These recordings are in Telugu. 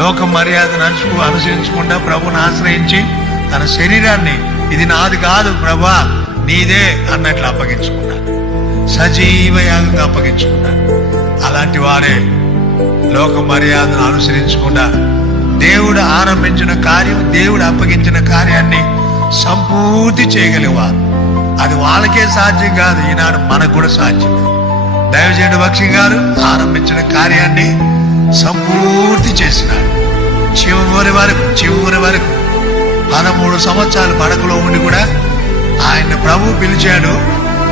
లోక మర్యాదను అనుసరించకుండా ప్రభుని ఆశ్రయించి తన శరీరాన్ని ఇది నాది కాదు ప్రభా నీదే అన్నట్లు అప్పగించుకున్నాడు. సజీవ యాగంగా అప్పగించుకున్నాడు. అలాంటి వారే లోక మర్యాదను అనుసరించకుండా దేవుడు ఆరంభించిన కార్యం, దేవుడు అప్పగించిన కార్యాన్ని సంపూర్తి చేయగలిగేవారు. అది వాళ్ళకే సాధ్యం కాదు, ఈనాడు మనకు కూడా సాధ్యం. దైవజనుడు బక్షి గారు ఆరంభించిన కార్యాన్ని సంపూర్తి చేసినాడు. చివరి వరకు 13 సంవత్సరాలు పడకలో ఉండి కూడా ఆయన ప్రభు పిలిచాడు.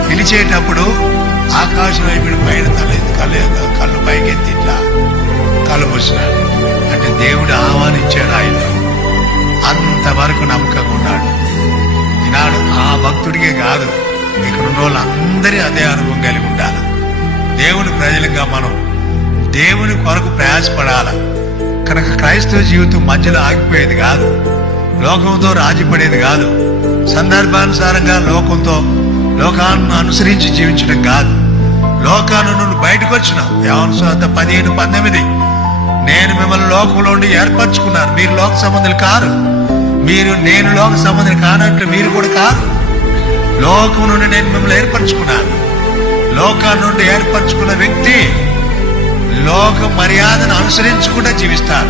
పిలిచేటప్పుడు ఆకాశం వైపు పైన కళ్ళు పైకెత్తి ఇట్లా కళ్ళు మూసినాడు. అంటే దేవుడు ఆహ్వానించాడు. ఆయన అంతవరకు నమ్మకంగా ఉన్నాడు. ఈనాడు ఆ భక్తుడికే కాదు, ఇక్కడ ఉన్న వాళ్ళందరి అదే అనుభవం కలిగి ఉండాలి. దేవుని ప్రజలుగా మనం దేవుని కొరకు ప్రయాసపడాలి. కనుక క్రైస్తవ జీవితం మధ్యలో ఆగిపోయేది కాదు, లోకంతో రాజీపడేది కాదు, సందర్భానుసారంగా లోకాన్ని అనుసరించి జీవించడం కాదు. లోకాన్ని నువ్వు బయటకు వచ్చినావు. యోహాను సువార్త 15:19 నేను మిమ్మల్ని లోకంలో ఉండి ఏర్పరచుకున్నాను, మీరు లోక సంబంధులు కారు. నేను లోక సంబంధులు కానట్లు మీరు కూడా కారు. లోకం నుండి నేను మిమ్మల్ని ఏర్పరచుకున్నాను. లోకాన్ని నుండి ఏర్పరచుకున్న వ్యక్తి లోక మర్యాదను అనుసరించకుండా జీవిస్తాడు.